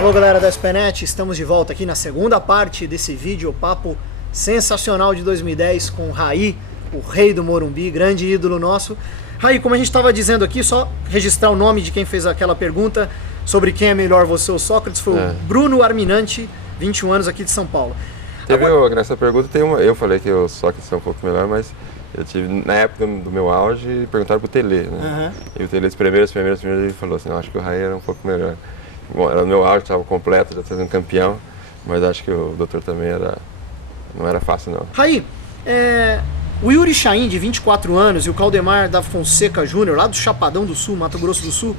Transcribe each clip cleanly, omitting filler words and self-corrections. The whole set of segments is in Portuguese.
Alô galera da SPNet, estamos de volta aqui na segunda parte desse vídeo, papo sensacional de 2010 com o Raí, o rei do Morumbi, grande ídolo nosso. Raí, como a gente estava dizendo aqui, só registrar o nome de quem fez aquela pergunta sobre quem é melhor, você ou Sócrates, foi o Bruno Arminanti, 21 anos aqui de São Paulo. Teve nessa pergunta, eu falei que o Sócrates é um pouco melhor, mas eu tive, na época do meu auge, perguntaram pro Tele, né? E o Tele, as primeiras, ele falou assim, eu acho que o Raí era um pouco melhor. Bom, era no meu auge, estava completo, já sendo campeão, mas acho que o doutor também não era fácil, não. Raí, o Yuri Chaim, de 24 anos, e o Claudemar da Fonseca Júnior, lá do Chapadão do Sul, Mato Grosso do Sul,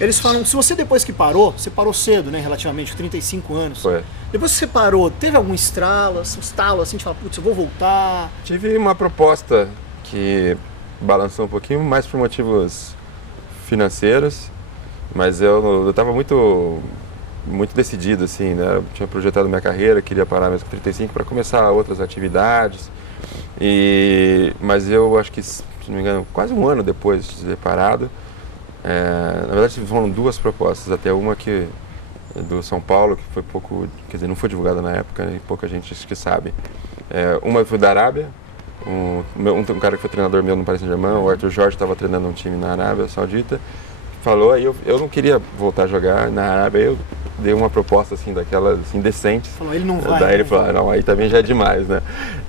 eles falam, se você depois que parou, você parou cedo, né, relativamente, com 35 anos. Foi. Depois que você parou, teve algum estalo assim, de falar, putz, eu vou voltar? Tive uma proposta que balançou um pouquinho, mais por motivos financeiros, mas eu estava muito decidido, assim, né? Eu tinha projetado minha carreira, queria parar mesmo com 35 para começar outras atividades. Mas eu acho que, se não me engano, quase um ano depois de ter parado, na verdade foram duas propostas, até uma que do São Paulo, que foi pouco, quer dizer, não foi divulgada na época, e pouca gente acho que sabe. Uma foi da Arábia, um cara que foi treinador meu no Paris Saint-Germain, o Arthur Jorge, estava treinando um time na Arábia Saudita, falou, aí eu não queria voltar a jogar na Arábia, eu dei uma proposta assim, daquelas assim, decentes. Falou, ele não vai. Daí ele falou, não, aí também já é demais, né?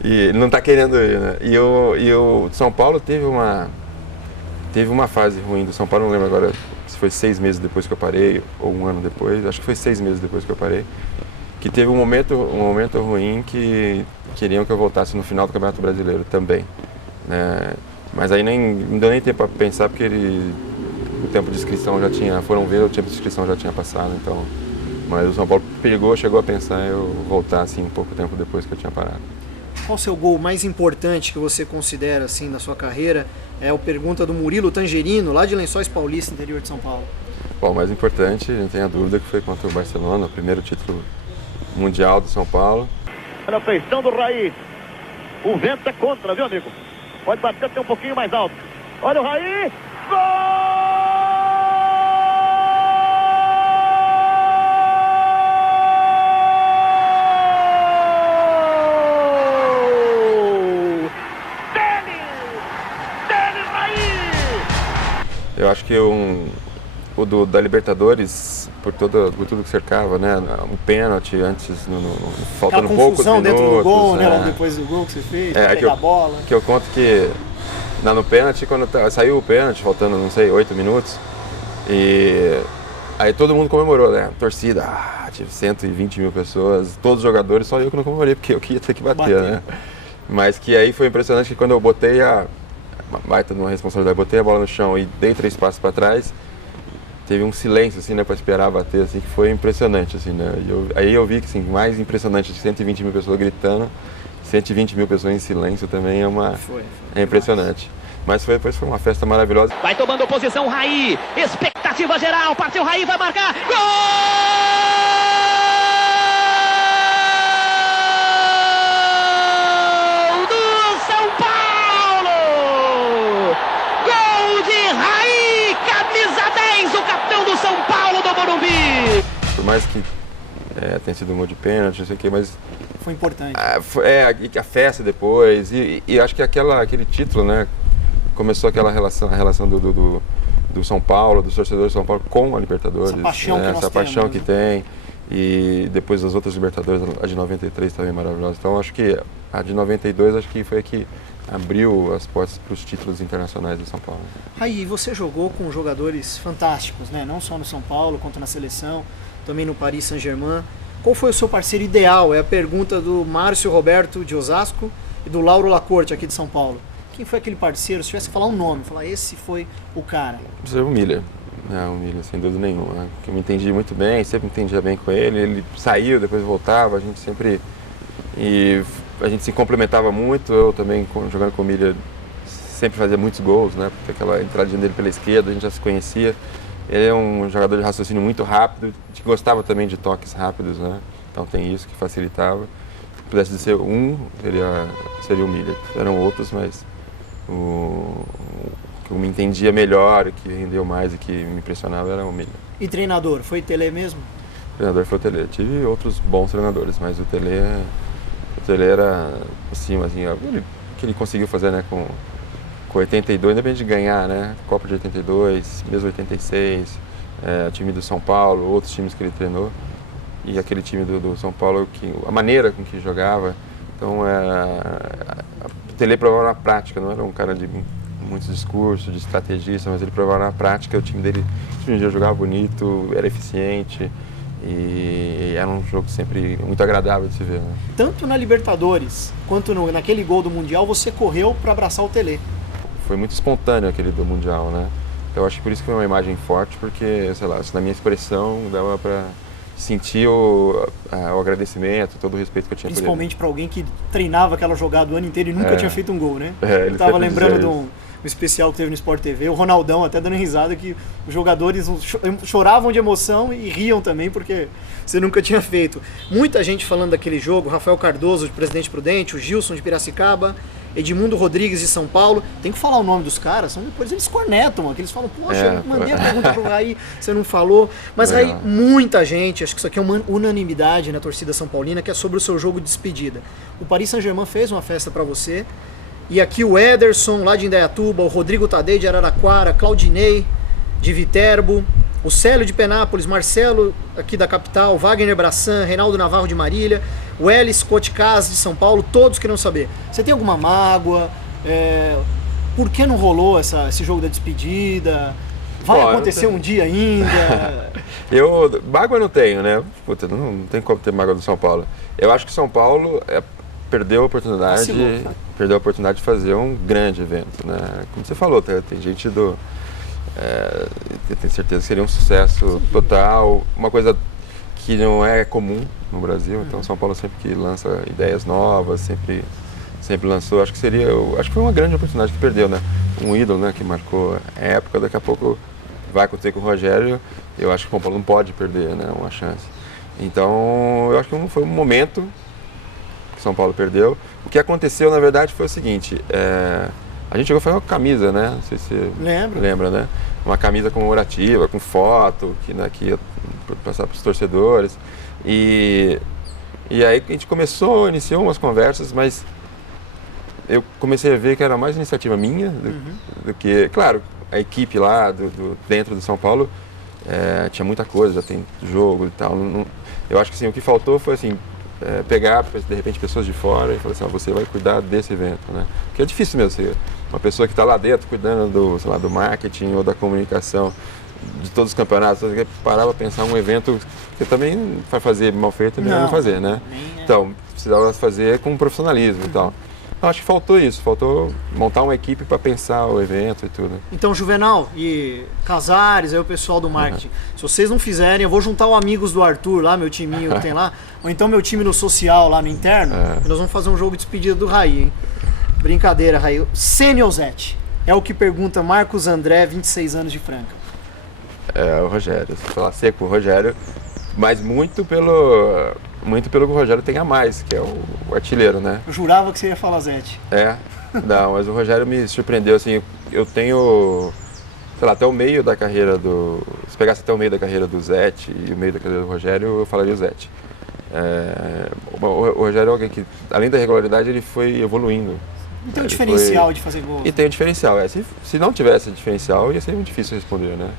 E ele não tá querendo ir, né? E o São Paulo teve uma fase ruim do São Paulo, não lembro agora se foi 6 meses depois que eu parei, ou um ano depois, acho que foi 6 meses depois que eu parei, que teve um momento ruim que queriam que eu voltasse no final do Campeonato Brasileiro também, né? Mas aí não deu nem tempo para pensar, porque o tempo de inscrição já tinha, foram ver, o tempo de inscrição já tinha passado, então... Mas o São Paulo chegou a pensar em eu voltar, assim, um pouco tempo depois que eu tinha parado. Qual o seu gol mais importante que você considera, assim, da sua carreira? É a pergunta do Murilo Tangerino, lá de Lençóis Paulista, interior de São Paulo. Bom, o mais importante, não tenha dúvida, que foi contra o Barcelona, o primeiro título mundial do São Paulo. Olha a feição do Raí. O vento é contra, viu, amigo? Pode bater até um pouquinho mais alto. Olha o Raí! Gol! Eu acho que o da Libertadores, por tudo que cercava, né? O pênalti antes, faltando um pouco confusão dentro do gol, né? Logo depois do gol que você fez, pegar a bola. Que eu conto que no pênalti, quando saiu o pênalti, faltando, não sei, 8 minutos, e aí todo mundo comemorou, né? Torcida, tive 120 mil pessoas, todos os jogadores, só eu que não comemorei, porque eu que ia ter que bater, né? Mas que aí foi impressionante que quando eu botei uma baita numa responsabilidade, botei a bola no chão e dei 3 passos para trás, teve um silêncio, assim, né, para esperar bater, assim, que foi impressionante, assim, né, aí eu vi que, assim, mais impressionante de 120 mil pessoas gritando, 120 mil pessoas em silêncio também é impressionante. Mas depois foi uma festa maravilhosa. Vai tomando posição Raí, expectativa geral, partiu Raí, vai marcar, gol! Por mais que tenha sido um gol de pênalti, não sei o que, mas... Foi importante. A festa depois, e acho que aquele título, né, começou a relação do São Paulo, dos torcedores do São Paulo com a Libertadores. Essa paixão que tem, e depois as outras Libertadores, a de 93 também maravilhosa. Então acho que a de 92 acho que foi a que abriu as portas para os títulos internacionais do São Paulo. Aí, você jogou com jogadores fantásticos, né? Não só no São Paulo, quanto na seleção, também no Paris Saint-Germain. Qual foi o seu parceiro ideal? É a pergunta do Márcio Roberto de Osasco e do Lauro Lacorte aqui de São Paulo. Quem foi aquele parceiro? Se tivesse que falar um nome, falar esse foi o cara. O Miller. O Miller, sem dúvida nenhuma. Né? Que eu me entendi muito bem, sempre me entendia bem com ele. Ele saiu, depois voltava, a gente sempre... E a gente se complementava muito, eu também, jogando com o Miller, sempre fazia muitos gols, né? Porque aquela entradinha dele pela esquerda, a gente já se conhecia. Ele é um jogador de raciocínio muito rápido, a gente gostava também de toques rápidos, né? Então tem isso que facilitava. Se pudesse ser seria o Miller. Eram outros, mas o que eu me entendia melhor, que rendeu mais e que me impressionava era o Miller. E treinador, foi Tele mesmo? treinador foi o Tele. Tive outros bons treinadores, mas o Tele era acima, assim, o que ele conseguiu fazer, né, com 82, independente de ganhar, né, Copa de 82, mesmo 86, time do São Paulo, outros times que ele treinou, e aquele time do São Paulo, a maneira com que jogava. Então, o Tele provava na prática, não era um cara de muitos discursos, de estrategista, mas ele provava na prática. O time dele jogava bonito, era eficiente, e era um jogo sempre muito agradável de se ver, né? Tanto na Libertadores quanto naquele gol do Mundial, você correu para abraçar o Tele. Foi muito espontâneo aquele do Mundial, né? Eu acho que por isso que foi uma imagem forte, porque, sei lá, na minha expressão dava para sentir o agradecimento, todo o respeito que eu tinha por ele. Principalmente para alguém que treinava aquela jogada o ano inteiro e nunca tinha feito um gol, né? Ele eu tava lembrando de um especial que teve no Sport TV, o Ronaldão até dando risada que os jogadores choravam de emoção e riam também porque você nunca tinha feito. Muita gente falando daquele jogo, Rafael Cardoso de Presidente Prudente, o Gilson de Piracicaba, Edmundo Rodrigues de São Paulo. Tem que falar o nome dos caras, depois eles cornetam, eles falam, poxa, eu mandei a pergunta pro Raí, você não falou. Mas Raí, muita gente, acho que isso aqui é uma unanimidade na torcida são paulina, que é sobre o seu jogo de despedida. O Paris Saint-Germain fez uma festa para você, e aqui o Ederson, lá de Indaiatuba, o Rodrigo Tadei de Araraquara, Claudinei de Viterbo, o Célio de Penápolis, Marcelo aqui da capital, Wagner Brassan, Reinaldo Navarro de Marília, o Elis Coticaz de São Paulo, todos querendo saber. Você tem alguma mágoa? Por que não rolou esse jogo da despedida? Vai acontecer um dia ainda? Mágoa eu não tenho, né? Puta, não tem como ter mágoa do São Paulo. Eu acho que o São Paulo perdeu a oportunidade de fazer um grande evento, né? Como você falou, tem gente eu tenho certeza que seria um sucesso total, uma coisa que não é comum no Brasil. Então São Paulo sempre que lança ideias novas, sempre lançou. Acho que foi uma grande oportunidade que perdeu, né? Um ídolo, né, que marcou a época. Daqui a pouco vai acontecer com o Rogério. Eu acho que o São Paulo não pode perder, né, uma chance. Então eu acho que foi um momento que o São Paulo perdeu. O que aconteceu, na verdade, foi o seguinte: a gente chegou a fazer uma camisa, né? Não sei se você lembra, né? Uma camisa comemorativa, com foto, que ia passar para os torcedores. E aí a gente iniciou umas conversas, mas eu comecei a ver que era mais iniciativa minha do que... Claro, a equipe lá dentro do São Paulo tinha muita coisa, já tem jogo e tal. Eu acho que assim, o que faltou foi assim, pegar, de repente, pessoas de fora e falar assim, você vai cuidar desse evento, né? Porque é difícil mesmo ser uma pessoa que está lá dentro cuidando do marketing ou da comunicação de todos os campeonatos, parar para pensar um evento que também vai fazer mal feito, melhor não fazer, né? Então, precisava fazer com profissionalismo e tal. Então, acho que faltou isso, faltou montar uma equipe para pensar o evento e tudo. Então, Juvenal e Casares, aí o pessoal do marketing, se vocês não fizerem, eu vou juntar o Amigos do Arthur lá, meu timinho que tem lá, ou então meu time no social lá no interno, e nós vamos fazer um jogo de despedida do Raí, hein? Brincadeira, Raí. Seniozete, é o que pergunta Marcos André, 26 anos de Franca. O Rogério, se falar seco o Rogério, mas muito pelo que o Rogério tem a mais, que é o artilheiro, né? Eu jurava que você ia falar Zete. Não, mas o Rogério me surpreendeu, assim, eu tenho, sei lá, até o meio da carreira se pegasse até o meio da carreira do Zete e o meio da carreira do Rogério, eu falaria o Zete. O Rogério é alguém que, além da regularidade, ele foi evoluindo. E tem um diferencial de fazer gol. E tem um diferencial, se não tivesse diferencial, ia ser muito difícil responder, né?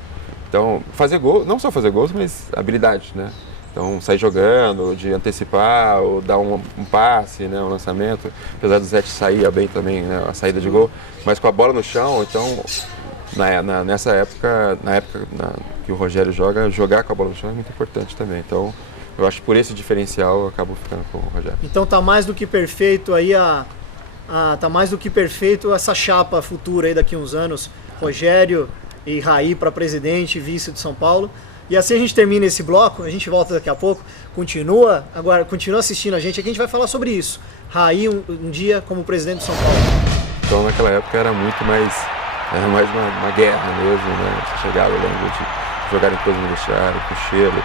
Então, fazer gol, não só fazer gols, mas habilidade, né? Então, sair jogando, de antecipar, ou dar um passe, né, um lançamento. Apesar do Zete sair bem também, né, a saída de gol, mas com a bola no chão. Então, nessa época, que o Rogério jogar com a bola no chão é muito importante também. Então, eu acho que por esse diferencial eu acabo ficando com o Rogério. Então, tá mais do que perfeito aí tá mais do que perfeito essa chapa futura aí daqui a uns anos, Rogério e Raí para presidente e vice de São Paulo. E assim a gente termina esse bloco, a gente volta daqui a pouco, continua assistindo a gente, aqui a gente vai falar sobre isso. Raí um dia como presidente de São Paulo. Então naquela época era mais uma guerra mesmo, né? Você chegava, eu lembro de jogar em coisa no vestiário, com cheiro,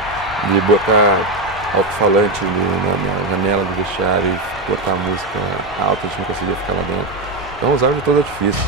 de botar alto-falante na janela do vestiário e botar a música alta, a gente não conseguia ficar lá dentro. Então os árbitros todos é difícil.